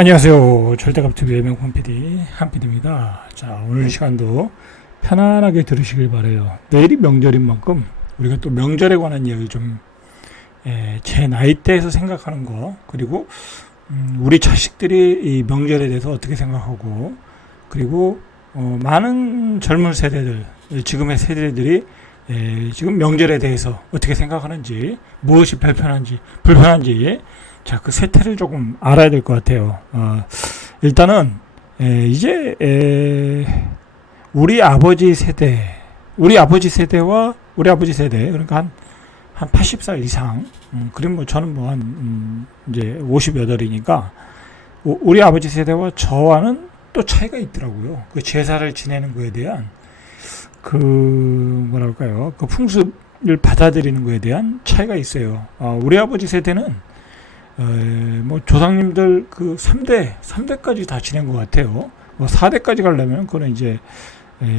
안녕하세요. 절대값TV의 명품 PD 한PD입니다. 자, 오늘 시간도 편안하게 들으시길 바래요. 내일이 명절인 만큼 우리가 또 명절에 관한 이야기 좀 제 나이대에서 생각하는 거, 그리고 우리 자식들이 이 명절에 대해서 어떻게 생각하고, 그리고 많은 젊은 세대들, 지금의 세대들이 지금 명절에 대해서 어떻게 생각하는지, 무엇이 불편한지, 자, 그 세태를 조금 알아야 될 것 같아요. 일단은, 이제, 우리 아버지 세대와 우리 아버지 세대, 그러니까 한 80살 이상, 그럼 뭐 저는 뭐 이제 58이니까, 우리 아버지 세대와 저와는 또 차이가 있더라고요. 그 제사를 지내는 거에 대한, 뭐랄까요. 그 풍습을 받아들이는 거에 대한 차이가 있어요. 우리 아버지 세대는, 뭐 조상님들 그 3대까지 다 지낸 것 같아요. 뭐 4대까지 가려면 그거는 이제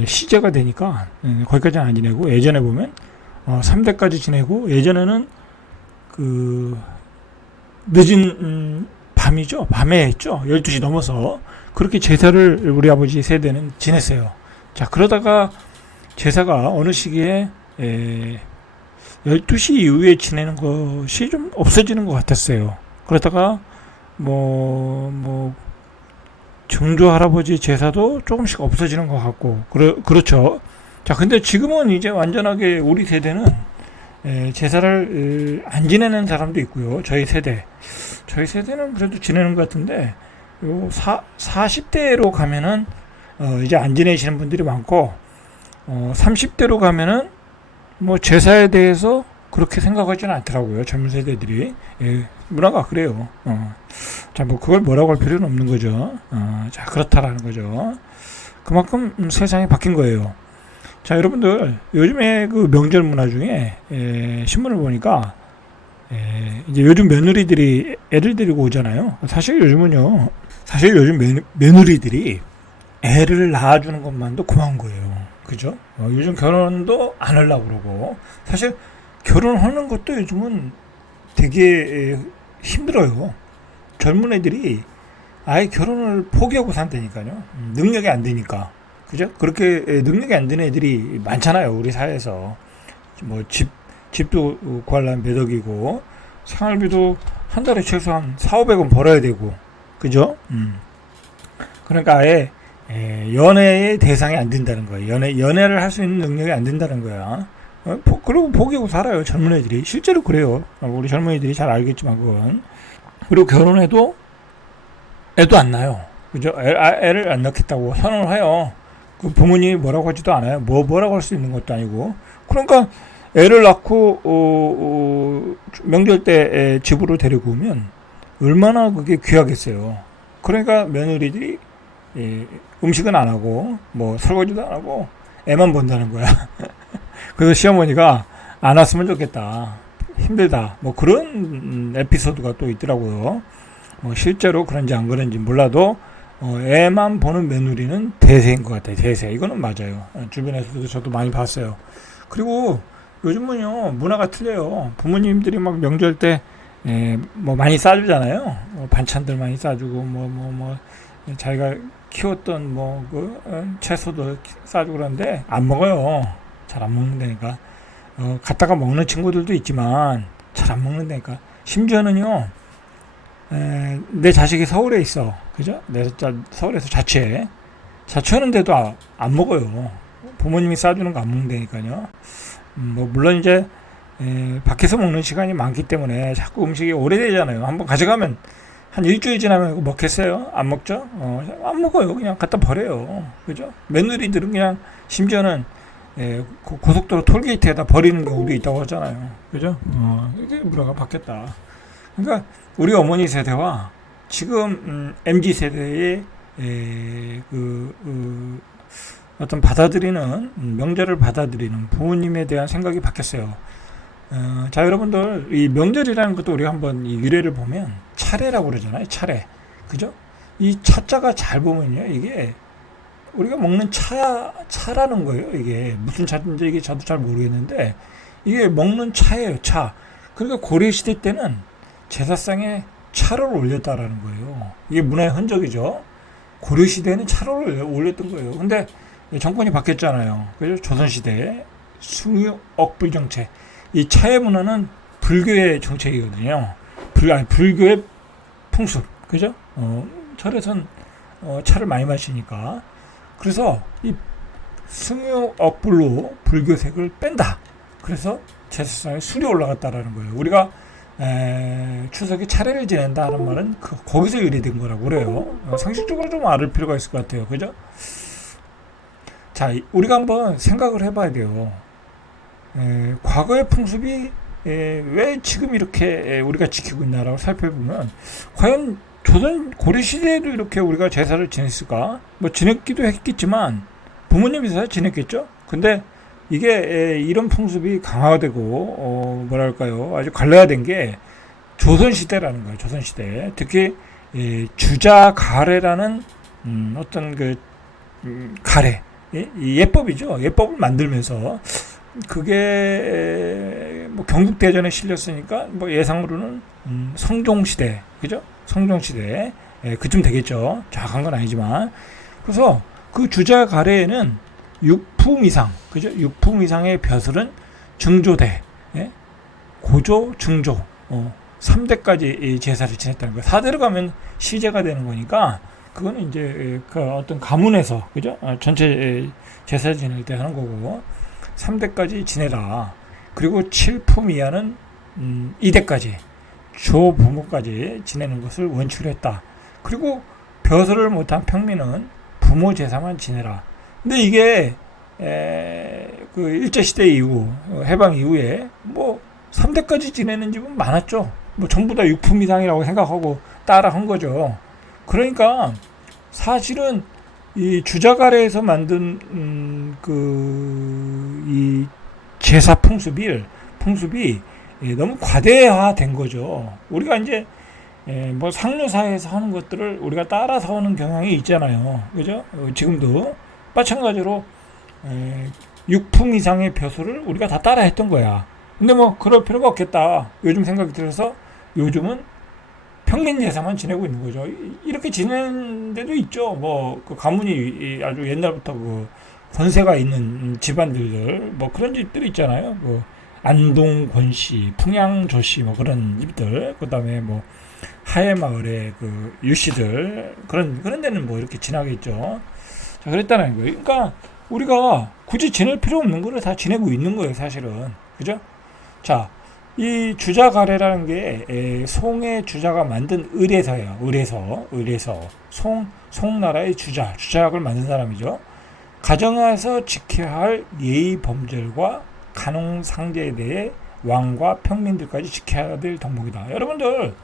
시제가 되니까 거기까지는 안 지내고, 예전에 보면 3대까지 지내고, 예전에는 그 늦은 밤이죠. 밤에 했죠. 12시 넘어서 그렇게 제사를 우리 아버지 세대는 지냈어요. 자, 그러다가 제사가 어느 시기에 12시 이후에 지내는 것이 좀 없어지는 것 같았어요. 그러다가 증조 할아버지 제사도 조금씩 없어지는 것 같고, 그렇죠. 자, 근데 지금은 이제 완전하게 우리 세대는 제사를 안 지내는 사람도 있고요. 저희 세대는 그래도 지내는 것 같은데, 요 40대로 가면은 이제 안 지내시는 분들이 많고, 30대로 가면은 뭐 제사에 대해서 그렇게 생각하지는 않더라고요. 젊은 세대들이. 문화가 그래요. 자, 뭐 그걸 뭐라고 할 필요는 없는 거죠. 자, 그렇다라는 거죠. 그만큼 세상이 바뀐 거예요. 자, 여러분들, 요즘에 그 명절 문화 중에 신문을 보니까 이제 요즘 며느리들이 애를 데리고 오잖아요. 사실 요즘 며느리들이 애를 낳아주는 것만도 고마운 거예요. 그죠? 요즘 결혼도 안 하려고 그러고, 사실 결혼하는 것도 요즘은 되게 힘들어요. 젊은 애들이 아예 결혼을 포기하고 산다니까요. 능력이 안 되니까. 그죠? 그렇게 능력이 안 되는 애들이 많잖아요. 우리 사회에서. 뭐 집도 구하려면 몇 억이고, 생활비도 한 달에 최소한 4,500원 벌어야 되고. 그죠? 그러니까 아예 연애의 대상이 안 된다는 거예요. 연애를 할 수 있는 능력이 안 된다는 거야. 그리고 포기하고 살아요. 젊은 애들이. 실제로 그래요. 우리 젊은 애들이 잘 알겠지만 그건. 그리고 결혼해도 애도 안 낳아요. 그죠? 애를 안 낳겠다고 선언을 해요. 그 부모님이 뭐라고 하지도 않아요. 뭐라고 할 수 있는 것도 아니고. 그러니까 애를 낳고 명절 때 집으로 데리고 오면 얼마나 그게 귀하겠어요. 그러니까 며느리들이 음식은 안 하고 뭐 설거지도 안 하고 애만 본다는 거야. 그래서 시어머니가 안 왔으면 좋겠다, 힘들다, 뭐 그런 에피소드가 또 있더라고요. 뭐 실제로 그런지 안 그런지 몰라도 애만 보는 며느리는 대세인 것 같아요. 대세. 이거는 맞아요. 주변에서도 저도 많이 봤어요. 그리고 요즘은요, 문화가 틀려요. 부모님들이 막 명절 때 뭐 많이 싸주잖아요. 반찬들 많이 싸주고 자기가 키웠던 채소도 싸주고 그러는데 안 먹어요. 잘 안 먹는다니까. 갖다가 먹는 친구들도 있지만 잘 안 먹는다니까. 심지어는요, 내 자식이 서울에 있어. 그죠? 서울에서 자취하는데도 안 먹어요. 부모님이 싸주는 거 안 먹는다니까요. 물론 이제 밖에서 먹는 시간이 많기 때문에 자꾸 음식이 오래되잖아요. 한번 가져가면 한 일주일 지나면 먹겠어요? 안 먹죠? 안 먹어요. 그냥 갖다 버려요. 그죠? 며느리들은 그냥 심지어는 고속도로 톨게이트에다 버리는 경우도 있다고 하잖아요. 그죠? 이게 문화가 바뀌었다. 그러니까 우리 어머니 세대와 지금 MZ 세대의 어떤 명절을 받아들이는 부모님에 대한 생각이 바뀌었어요. 자, 여러분들, 이 명절이라는 것도 우리가 한번 이 유래를 보면 차례라고 그러잖아요. 차례. 그죠? 이 차자가 잘 보면요, 이게 우리가 먹는 차라는 거예요. 이게 무슨 차인지 이게 저도 잘 모르겠는데, 이게 먹는 차예요. 차. 그러니까 고려시대 때는 제사상에 차를 올렸다라는 거예요. 이게 문화의 흔적이죠. 고려시대에는 차를 올렸던 거예요. 근데 정권이 바뀌었잖아요. 그죠? 조선시대 숭유 억불 정책. 이 차의 문화는 불교의 정책이거든요. 불교의 풍습. 그죠? 절에선 차를 많이 마시니까. 그래서 이 숭유 억불로 불교색을 뺀다. 그래서 제사상에 술이 올라갔다라는 거예요. 우리가 추석에 차례를 지낸다 하는 말은 거기서 유래된 거라고 그래요. 상식적으로 좀 알을 필요가 있을 것 같아요. 그죠? 자, 우리가 한번 생각을 해봐야 돼요. 과거의 풍습이 왜 지금 이렇게 우리가 지키고 있나라고 살펴보면 과연 조선 고려 시대에도 이렇게 우리가 제사를 지냈을까? 뭐 지냈기도 했겠지만 부모님 제사 지냈겠죠? 근데 이게 이런 풍습이 강화되고 뭐랄까요? 아주 관례화된 게 조선 시대라는 거예요. 조선 시대. 특히 주자 가래라는 어떤 그 가래 예법이죠. 예법을 만들면서 그게 뭐 경국대전에 실렸으니까 뭐 예상으로는 성종시대 그죠? 성종시대 그쯤 되겠죠. 정확한 건 아니지만 그래서 그 주자 가래에는 육품 이상 그죠? 육품 이상의 벼슬은 중조대 고조 중조 3대까지 제사를 지냈다는 거예요. 4대로 가면 시제가 되는 거니까 그거는 이제 그 어떤 가문에서 그죠? 전체 제사 지낼 때 하는 거고 3대까지 지내라. 그리고 7품 이하는 2대까지 조부모까지 지내는 것을 원칙으로 했다. 그리고 벼슬을 못한 평민은 부모 제사만 지내라. 근데 이게 그 일제시대 이후 해방 이후에 뭐 3대까지 지내는 집은 많았죠. 뭐 전부 다 6품 이상이라고 생각하고 따라 한 거죠. 그러니까 사실은 이 주자가래에서 만든 이 제사 풍습이 너무 과대화된 거죠. 우리가 이제 뭐 상류사회에서 하는 것들을 우리가 따라서 하는 경향이 있잖아요. 그죠? 지금도 마찬가지로 6품 이상의 벼슬을 우리가 다 따라 했던 거야. 근데 뭐 그럴 필요가 없겠다. 요즘 생각이 들어서 요즘은 평민 제사만 지내고 있는 거죠. 이렇게 지내는 데도 있죠. 뭐 그 가문이 아주 옛날부터 그 권세가 있는 집안들 뭐 그런 집들이 있잖아요. 뭐 안동 권씨, 풍양조씨 뭐 그런 집들. 그다음에 뭐 하회마을의 그 유씨들 그런 데는 뭐 이렇게 지나겠죠. 자, 그랬다는 거예요. 그러니까 우리가 굳이 지낼 필요 없는 거를 다 지내고 있는 거예요, 사실은. 그죠? 자, 이 주자가래라는 게 송의 주자가 만든 을에서예요. 을에서 송나라의 주작을 만든 사람이죠. 가정에서 지켜야 할 예의 범절과 간홍 상제에 대해 왕과 평민들까지 지켜야 될 덕목이다. 여러분들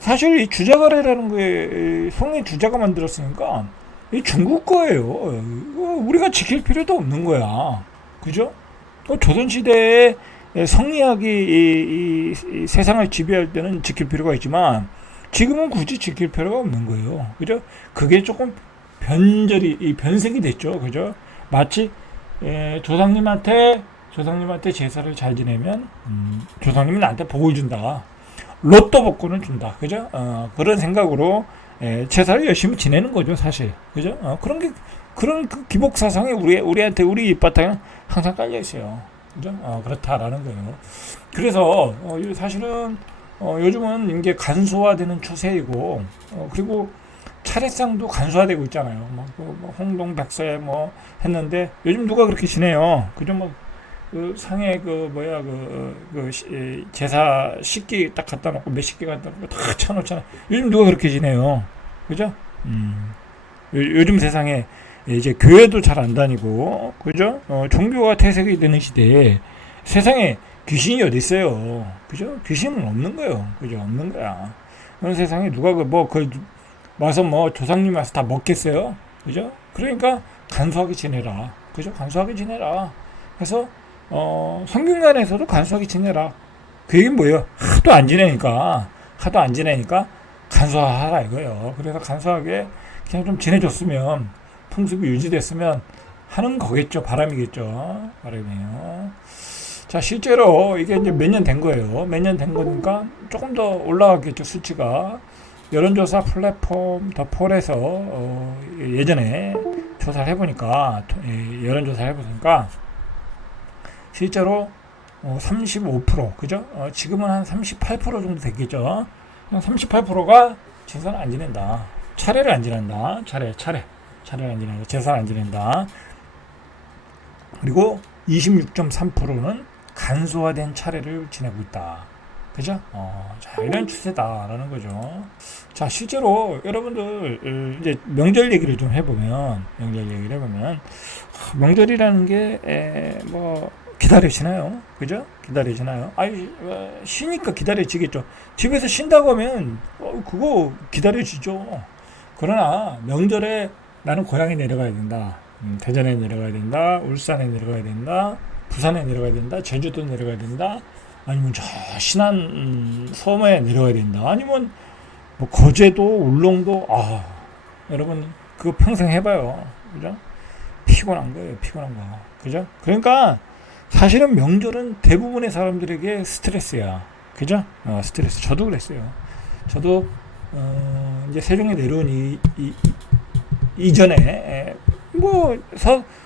사실 이 주자가래라는 게 송의 주자가 만들었으니까 이 중국 거예요. 우리가 지킬 필요도 없는 거야. 그죠? 조선시대에 성리학이 이 세상을 지배할 때는 지킬 필요가 있지만 지금은 굳이 지킬 필요가 없는 거예요. 그죠? 그게 조금 변색이 됐죠. 그죠? 마치 조상님한테 제사를 잘 지내면 조상님이 나한테 복을 준다. 로또 복권을 준다. 그죠? 그런 생각으로 제사를 열심히 지내는 거죠, 사실. 그죠? 그런 그 기복 사상이 우리한테 우리 입바탕에 항상 깔려 있어요. 그죠? 그렇다라는 거예요. 그래서 사실은 요즘은 이게 간소화되는 추세이고 그리고 차례상도 간소화되고 있잖아요. 뭐 홍동백서에 뭐 했는데 요즘 누가 그렇게 지내요? 그죠? 그 상에 제사 식기 딱 갖다 놓고 몇십 개 갖다 놓고 다 쳐놓잖아요. 요즘 누가 그렇게 지내요? 그죠? 요즘 세상에 이제 교회도 잘 안 다니고 그죠? 종교가 퇴색이 되는 시대에 세상에 귀신이 어디 있어요? 그죠? 귀신은 없는 거예요. 그죠? 없는 거야. 그런 세상에 누가 와서 뭐 조상님 와서 다 먹겠어요? 그죠? 그러니까 간소하게 지내라. 그죠? 간소하게 지내라. 그래서 성균관에서도 간소하게 지내라. 그 얘기는 뭐예요? 하도 안 지내니까 간소하라 이거예요. 그래서 간소하게 그냥 좀 지내줬으면 풍습이 유지됐으면 하는 거겠죠. 바람이겠죠. 바람이에요. 자, 실제로 이게 이제 몇 년 된 거예요. 몇 년 된 거니까 조금 더 올라가겠죠, 수치가. 여론조사 플랫폼 더 폴에서 예전에 조사를 해보니까, 여론조사를 해보니까 실제로 35%, 그죠? 지금은 한 38% 정도 됐겠죠. 38%가 재산을 안 지낸다. 차례를 안 지낸다. 차례를 안 지낸다. 재산을 안 지낸다. 그리고 26.3%는 간소화된 차례를 지내고 있다. 그죠? 자, 이런 추세다라는 거죠. 자, 실제로 여러분들 이제 명절 얘기를 좀 해보면, 명절이라는 게 뭐 기다려지나요? 그죠? 기다려지나요? 아니, 쉬니까 기다려지겠죠. 집에서 쉰다고 하면 그거 기다려지죠. 그러나 명절에 나는 고향에 내려가야 된다. 대전에 내려가야 된다. 울산에 내려가야 된다. 부산에 내려가야 된다. 제주도 내려가야 된다. 아니면 저 신안 섬에 내려가야 된다. 아니면 뭐 거제도, 울릉도. 여러분 그거 평생 해봐요. 그죠? 피곤한 거예요. 피곤한 거. 그죠? 그러니까 사실은 명절은 대부분의 사람들에게 스트레스야. 그죠? 스트레스. 저도 그랬어요. 저도 이제 세종에 내려온 이전에 뭐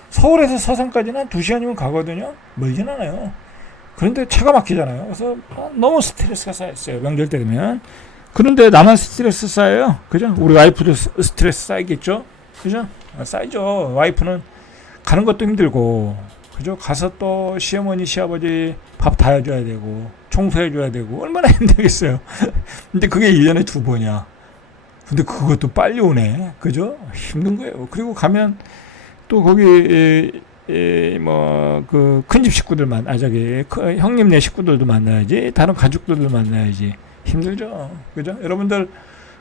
서울에서 서산까지는 한 2시간이면 가거든요. 멀진 않아요. 그런데 차가 막히잖아요. 그래서 너무 스트레스가 쌓였어요. 명절 때 되면. 그런데 나만 스트레스 쌓여요. 그죠? 우리 와이프도 스트레스 쌓이겠죠? 그죠? 쌓이죠. 와이프는 가는 것도 힘들고, 그죠? 가서 또 시어머니, 시아버지 밥 다 해줘야 되고, 청소해줘야 되고, 얼마나 힘들겠어요. 근데 그게 1년에 2번이야. 근데 그것도 빨리 오네. 그죠? 힘든 거예요. 그리고 가면 또 거기 뭐 그 큰 집 식구들 형님네 식구들도 만나야지, 다른 가족들도 만나야지. 힘들죠. 그죠? 여러분들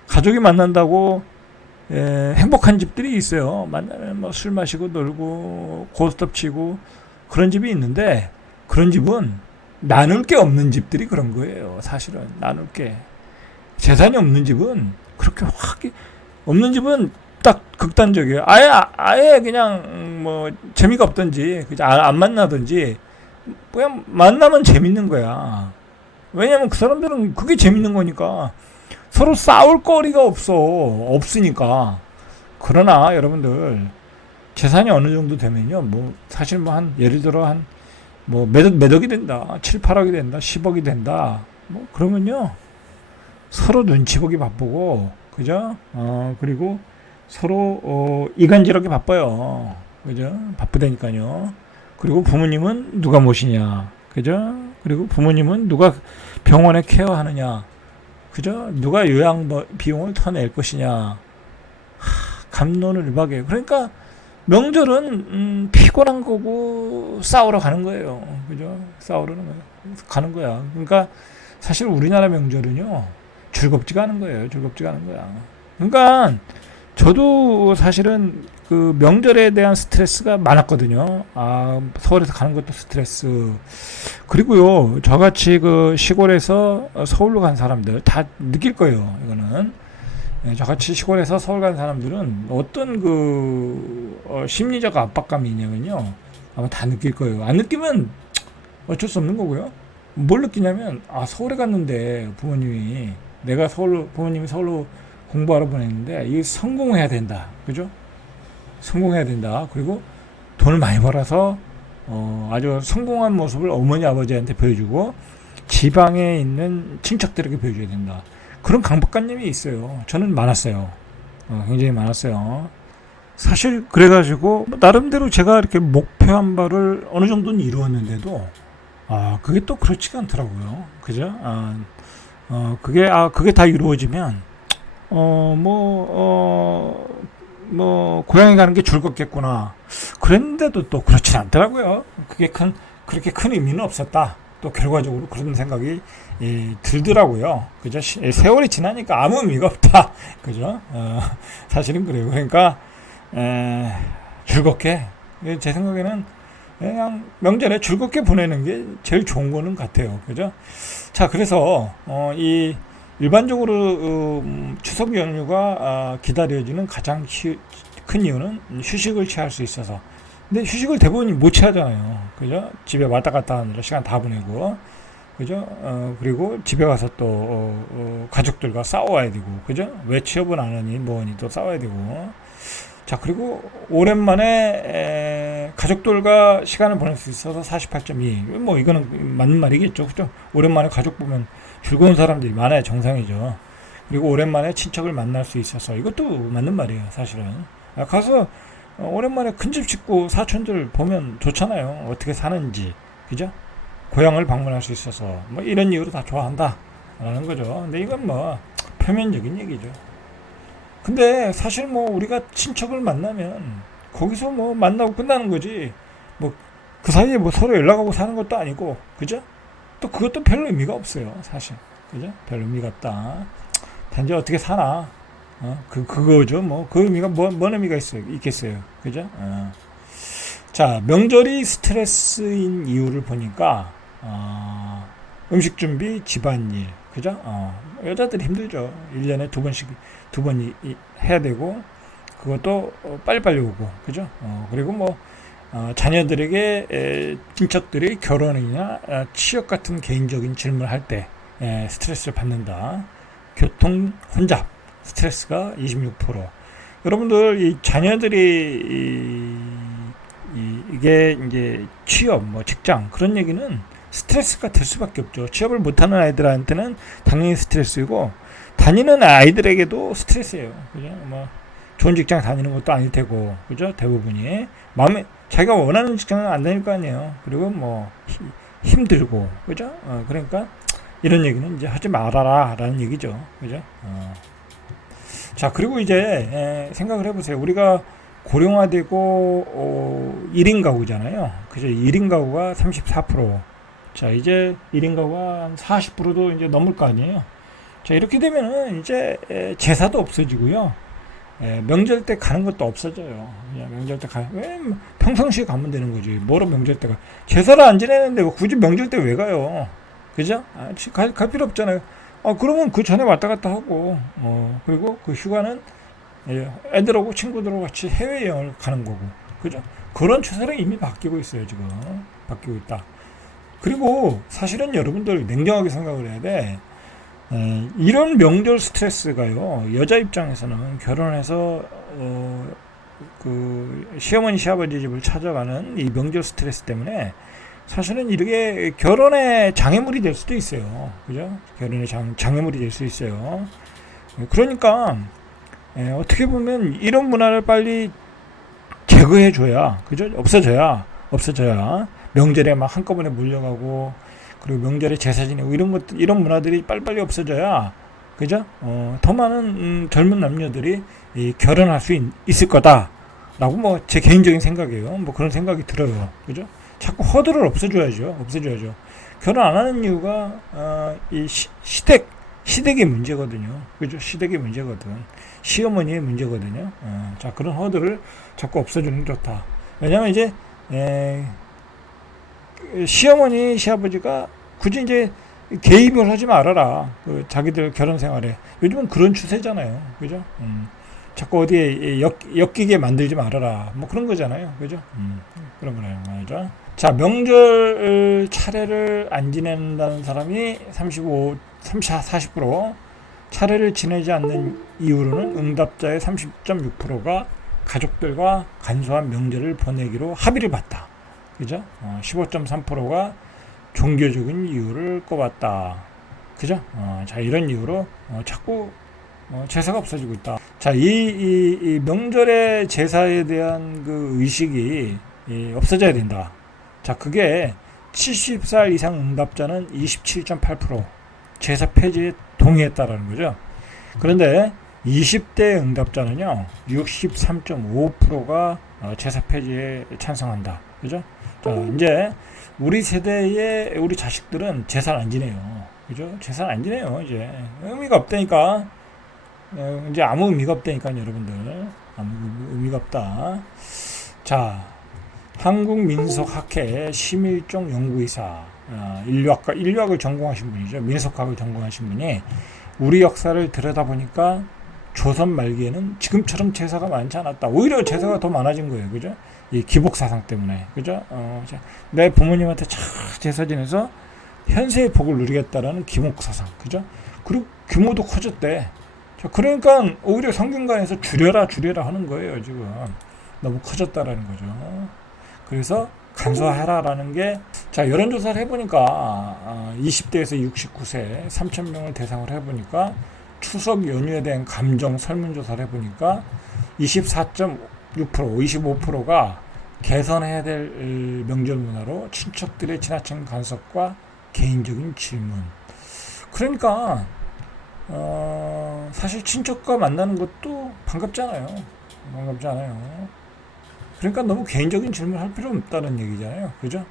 가족이 만난다고 행복한 집들이 있어요. 만나면 뭐 술 마시고 놀고 고스톱 치고 그런 집이 있는데, 그런 집은 나눌 게 없는 집들이 그런 거예요. 사실은 나눌 게, 재산이 없는 집은 그렇게 확 없는 집은 딱 극단적이에요. 아예 그냥 뭐 재미가 없든지, 그죠? 안 만나든지, 그냥 만나면 재밌는 거야. 왜냐면 그 사람들은 그게 재밌는 거니까. 서로 싸울 거리가 없으니까. 그러나 여러분들 재산이 어느 정도 되면요, 뭐 사실 뭐 한 예를 들어 한 뭐 몇 억이 된다, 7, 8억이 된다, 10억이 된다, 뭐 그러면요 서로 눈치 보기 바쁘고, 그죠? 그리고 서로 이간질하기 바빠요. 그죠? 바쁘다니까요. 그리고 부모님은 누가 모시냐, 그죠? 그리고 부모님은 누가 병원에 케어하느냐, 그죠? 누가 요양 비용을 더 낼 것이냐, 갑론을박이에요. 그러니까 명절은 피곤한 거고 싸우러 가는 거예요. 그죠? 싸우러 가는 거야. 그러니까 사실 우리나라 명절은요 즐겁지가 않은 거예요. 즐겁지가 않은 거야. 그러니까 저도 사실은 그 명절에 대한 스트레스가 많았거든요. 서울에서 가는 것도 스트레스. 그리고요, 저같이 그 시골에서 서울로 간 사람들 다 느낄 거예요. 이거는. 저같이 시골에서 서울 간 사람들은 어떤 심리적 압박감이 있냐면요, 아마 다 느낄 거예요. 안 느끼면 어쩔 수 없는 거고요. 뭘 느끼냐면, 서울에 갔는데 부모님이 서울로 공부하러 보냈는데 이 성공해야 된다. 그죠? 성공해야 된다. 그리고 돈을 많이 벌어서 아주 성공한 모습을 어머니 아버지한테 보여주고 지방에 있는 친척들에게 보여줘야 된다. 그런 강박관념이 있어요. 저는 많았어요. 굉장히 많았어요. 사실 그래가지고 나름대로 제가 이렇게 목표한 바를 어느 정도는 이루었는데도 그게 또 그렇지가 않더라고요. 그죠? 그게 다 이루어지면 고향에 가는 게 즐겁겠구나 그랬는데도 또 그렇진 않더라고요. 그렇게 큰 의미는 없었다. 또 결과적으로 그런 생각이 들더라고요. 그죠? 세월이 지나니까 아무 의미가 없다. 그죠? 사실은 그래요. 그러니까 즐겁게, 제 생각에는 그냥 명절에 즐겁게 보내는 게 제일 좋은 거는 같아요. 그죠? 자, 그래서 이 일반적으로 추석 연휴가 기다려지는 가장 큰 이유는 휴식을 취할 수 있어서, 근데 휴식을 대부분 못 취하잖아요. 그죠? 집에 왔다 갔다 하느라 시간 다 보내고, 그죠? 그리고 집에 가서 또, 가족들과 싸워야 되고, 그죠? 왜 취업을 안 하니, 뭐니 또 싸워야 되고. 자, 그리고 오랜만에 가족들과 시간을 보낼 수 있어서 48.2. 뭐, 이거는 맞는 말이겠죠. 그죠? 오랜만에 가족 보면 즐거운 사람들이 많아야 정상이죠. 그리고 오랜만에 친척을 만날 수 있어서 이것도 맞는 말이에요, 사실은. 가서 오랜만에 큰 집 짓고 사촌들 보면 좋잖아요. 어떻게 사는지. 그죠? 고향을 방문할 수 있어서 뭐 이런 이유로 다 좋아한다 라는 거죠. 근데 이건 뭐 표면적인 얘기죠. 근데 사실 뭐 우리가 친척을 만나면 거기서 뭐 만나고 끝나는 거지. 뭐 그 사이에 뭐 서로 연락하고 사는 것도 아니고, 그죠? 또 그것도 별로 의미가 없어요, 사실. 그죠? 별 의미가 없다. 단지 어떻게 사나. 그거죠. 뭐 그 의미가 뭔 의미가 있겠어요. 그죠? 자, 명절이 스트레스인 이유를 보니까 음식 준비, 집안일, 그죠? 여자들이 힘들죠. 1년에 두 번 해야 되고, 그것도 빨리빨리 오고, 그죠? 그리고 뭐, 자녀들에게 친척들이 결혼이나 취업 같은 개인적인 질문을 할 때 스트레스를 받는다. 교통 혼잡, 스트레스가 26%. 여러분들, 이 자녀들이 이게 이제 취업, 뭐 직장 그런 얘기는 스트레스가 될 수밖에 없죠. 취업을 못하는 아이들한테는 당연히 스트레스이고 다니는 아이들에게도 스트레스예요. 그죠? 뭐 좋은 직장 다니는 것도 아닐 테고, 그죠? 대부분이 마음에 자기가 원하는 직장은 안 다닐 거 아니에요. 그리고 뭐 힘들고, 그죠? 그러니까 이런 얘기는 이제 하지 말아라라는 얘기죠. 그죠? 자, 그리고 이제 생각을 해보세요. 우리가 고령화되고 1인 가구잖아요. 그죠? 1인 가구가 34%. 자, 이제 1인 가구가 한 40%도 이제 넘을 거 아니에요. 자, 이렇게 되면은 이제 제사도 없어지고요. 명절 때 가는 것도 없어져요. 그냥 명절 때 왜 평상시에 가면 되는 거지. 뭐로 명절 때가. 제사를 안 지내는데 굳이 명절 때 왜 가요? 그죠? 갈 필요 없잖아요. 그러면 그 전에 왔다 갔다 하고, 그리고 그 휴가는 애들하고 친구들하고 같이 해외여행을 가는 거고, 그죠? 그런 추세는 이미 바뀌고 있어요, 지금. 바뀌고 있다. 그리고 사실은 여러분들 냉정하게 생각을 해야 돼. 이런 명절 스트레스가요, 여자 입장에서는 결혼해서, 그, 시어머니, 시아버지 집을 찾아가는 이 명절 스트레스 때문에 사실은 이렇게 결혼의 장애물이 될 수도 있어요. 그죠? 결혼의 장애물이 될 수 있어요. 그러니까, 어떻게 보면 이런 문화를 빨리 제거해줘야, 그죠? 없어져야, 명절에 막 한꺼번에 몰려가고, 그리고 명절에 제사 지내고 이런 문화들이 빨리빨리 없어져야, 그죠? 더 많은 젊은 남녀들이 결혼할 수 있을 거다라고 뭐 제 개인적인 생각이에요. 뭐 그런 생각이 들어요. 그죠? 자꾸 허들을 없애줘야죠. 결혼 안 하는 이유가 이 시댁의 문제거든요. 그죠? 시댁의 문제거든. 시어머니의 문제거든요. 자, 그런 허들을 자꾸 없애주는 게 좋다. 왜냐면 이제 시어머니, 시아버지가 굳이 이제 개입을 하지 말아라. 그 자기들 결혼 생활에. 요즘은 그런 추세잖아요. 그죠? 자꾸 어디에 엮이게 만들지 말아라. 뭐 그런 거잖아요. 그죠? 그런 거라는 거죠. 자, 명절 차례를 안 지낸다는 사람이 40%, 차례를 지내지 않는 이유로는 응답자의 30.6%가 가족들과 간소한 명절을 보내기로 합의를 봤다. 그죠? 15.3%가 종교적인 이유를 꼽았다. 그죠? 자, 이런 이유로 자꾸 제사가 없어지고 있다. 자, 이 명절의 제사에 대한 그 의식이 없어져야 된다. 자, 그게 70살 이상 응답자는 27.8% 제사 폐지에 동의했다라는 거죠. 그런데 20대 응답자는요, 63.5%가 제사 폐지에 찬성한다. 그죠? 자, 이제 우리 세대의 우리 자식들은 제사를 안 지내요. 그죠? 제사를 안 지내요. 이제 의미가 없다니까. 이제 아무 의미가 없다니까, 여러분들. 아무 의미가 없다. 자, 한국민속학회 심일종 연구이사, 인류학을 전공하신 분이죠. 민속학을 전공하신 분이 우리 역사를 들여다보니까 조선 말기에는 지금처럼 제사가 많지 않았다. 오히려 제사가 더 많아진 거예요. 그죠? 이 기복 사상 때문에. 그죠? 내 부모님한테 잘 제사 지내서 현세의 복을 누리겠다라는 기복 사상. 그죠? 그리고 규모도 커졌대. 자, 그러니까 오히려 성균관에서 줄여라 하는 거예요. 지금 너무 커졌다라는 거죠. 그래서 간소화해라라는 게, 자, 여론조사를 해보니까 20대에서 69세 3,000명을 대상으로 해보니까 추석 연휴에 대한 감정 설문조사를 해보니까 24.6%, 25%가 개선해야 될 명절 문화로 친척들의 지나친 간섭과 개인적인 질문. 그러니까 사실 친척과 만나는 것도 반갑잖아요. 그러니까 너무 개인적인 질문을 할 필요 없다는 얘기잖아요. 그죠?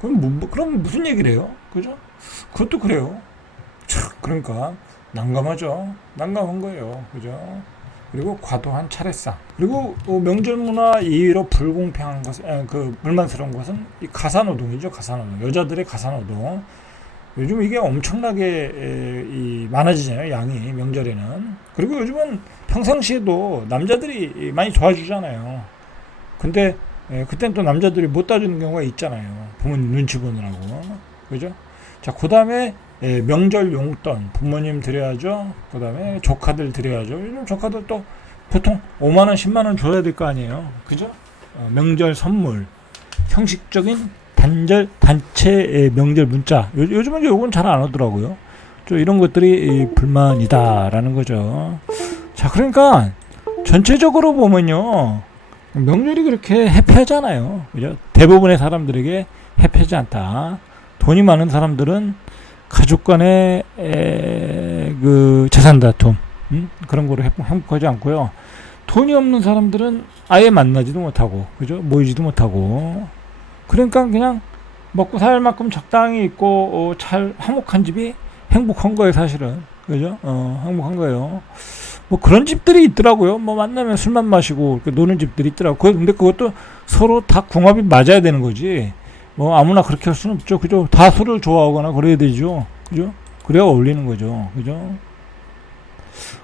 그럼 무슨 얘기를 해요? 그죠? 그것도 그래요. 그러니까 난감하죠. 난감한 거예요. 그죠? 그리고 과도한 차례상. 그리고 명절 문화 이외로 불공평한 것은, 불만스러운 것은 이 가사노동이죠. 가사노동. 여자들의 가사노동. 요즘 이게 엄청나게 많아지잖아요. 양이 명절에는. 그리고 요즘은 평상시에도 남자들이 많이 도와주잖아요. 근데 그때는 또 남자들이 못 도와주는 경우가 있잖아요. 부모님 눈치 보느라고. 그죠? 자, 그 다음에 명절 용돈 부모님 드려야죠. 그 다음에 조카들 드려야죠. 요즘 조카들 또 보통 5만원 10만원 줘야 될 거 아니에요. 그죠? 명절 선물, 형식적인 단체 명절 문자. 요즘은 요건 잘 안 오더라고요. 좀 이런 것들이 불만이다라는 거죠. 자, 그러니까 전체적으로 보면요, 명절이 그렇게 해피하잖아요. 그죠? 대부분의 사람들에게 해피하지 않다. 돈이 많은 사람들은 가족 간의 그 재산 다툼, 그런 거로 행복하지 않고요. 돈이 없는 사람들은 아예 만나지도 못하고, 그죠? 모이지도 못하고. 그러니까 그냥 먹고 살 만큼 적당히 있고 잘 화목한 집이 행복한 거예요, 사실은. 그죠? 행복한 거예요. 뭐 그런 집들이 있더라고요. 뭐 만나면 술만 마시고 노는 집들이 있더라고요. 근데 그것도 서로 다 궁합이 맞아야 되는 거지. 뭐 아무나 그렇게 할 수는 없죠. 그죠? 다 술을 좋아하거나 그래야 되죠. 그죠? 그래야 어울리는 거죠. 그죠?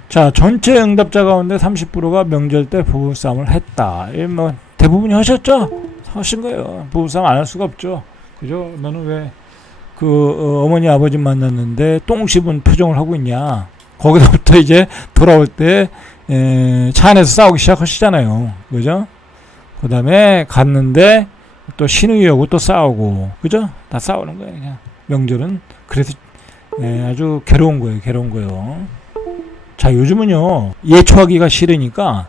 자, 전체 응답자 가운데 30%가 명절 때 부부싸움을 했다. 뭐 대부분이 하셨죠? 하신 거예요. 부부싸움 안 할 수가 없죠. 그죠? 너는 왜 어머니 아버지 만났는데 똥 씹은 표정을 하고 있냐? 거기서부터 이제 돌아올 때 차 안에서 싸우기 시작하시잖아요. 그죠? 그 다음에 갔는데 또 신우이 오고 또 싸우고, 그죠? 다 싸우는 거예요. 그냥 명절은 그래서 아주 괴로운 거예요. 자, 요즘은요, 예초하기가 싫으니까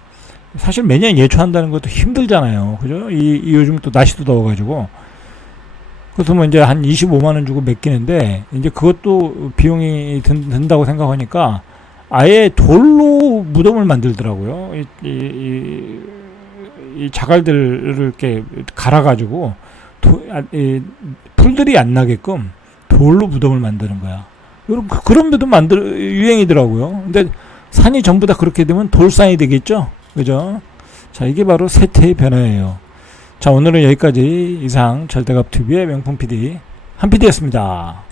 사실 매년 예초한다는 것도 힘들잖아요. 그죠? 요즘 또 날씨도 더워가지고. 그래서 뭐 이제 한 25만원 주고 맡기는데, 이제 그것도 비용이 든다고 생각하니까 아예 돌로 무덤을 만들더라고요. 이 자갈들을 이렇게 갈아가지고 풀들이 안 나게끔 돌로 무덤을 만드는 거야. 그런 데도 유행이더라고요. 근데 산이 전부 다 그렇게 되면 돌산이 되겠죠? 그죠? 자, 이게 바로 세태의 변화예요. 자, 오늘은 여기까지 이상 절대갑TV의 명품 PD 한 PD였습니다.